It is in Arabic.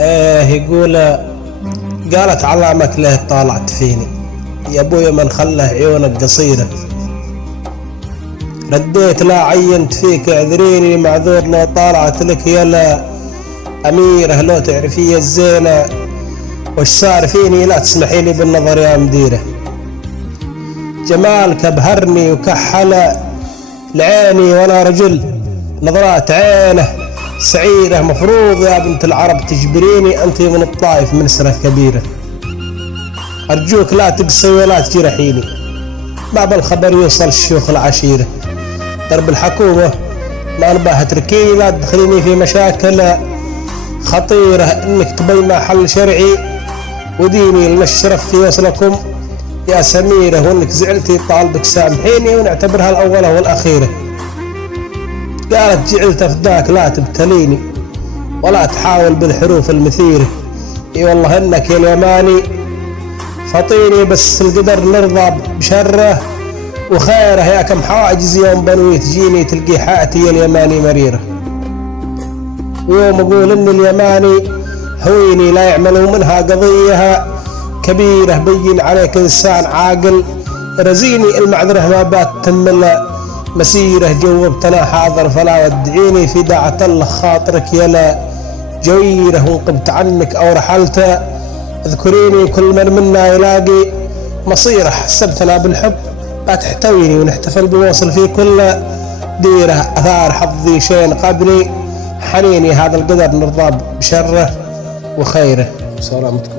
يقول قالت علامك له طالعت فيني يا ابويا من خله عيونك قصيرة. رديت لا عينت فيك اعذريني معذور لو طالعت لك يلا أميرة لو تعرفي الزينة وش صار فيني لا تسمحيلي بالنظر يا مديرة. جمالك ابهرني وكحل لعيني وانا رجل نظرات عينه سعيرة مفروض يا بنت العرب تجبريني انت من الطائف من سرة كبيرة. ارجوك لا تقسي ولا تجرحيني ما بالخبر يوصل الشيوخ العشيرة. درب الحكومة ما نباها تركيني لا تدخليني في مشاكل خطيرة انك تبين حل شرعي وديني لنا الشرف في وصلكم يا سميرة وانك زعلتي طالبك سامحيني ونعتبرها الاولى والاخيرة. قالت جعلت افداك لا تبتليني ولا تحاول بالحروف المثيرة. اي والله انك يا اليماني فطيني بس القدر نرضى بشره وخيره يا كم حواجز يوم بنوي تجيني تلقي حياتي يا اليماني مريرة. ويوم اقول ان اليماني هويني لا يعملوا منها قضية كبيرة بين عليك انسان عاقل رزيني المعذرة ما بات تمل مسيرة جوبتنا حاضر فلا ودعيني في داعة الله خاطرك يلا جويرة وانقبت عنك او رحلت اذكريني كل من منا يلاقي مصيره حسبتنا بالحب لا تحتويني ونحتفل بوصل في كل ديرة اثار حظي شين قبلي حنيني هذا القدر نرضى بشره وخيره. سلامتكم.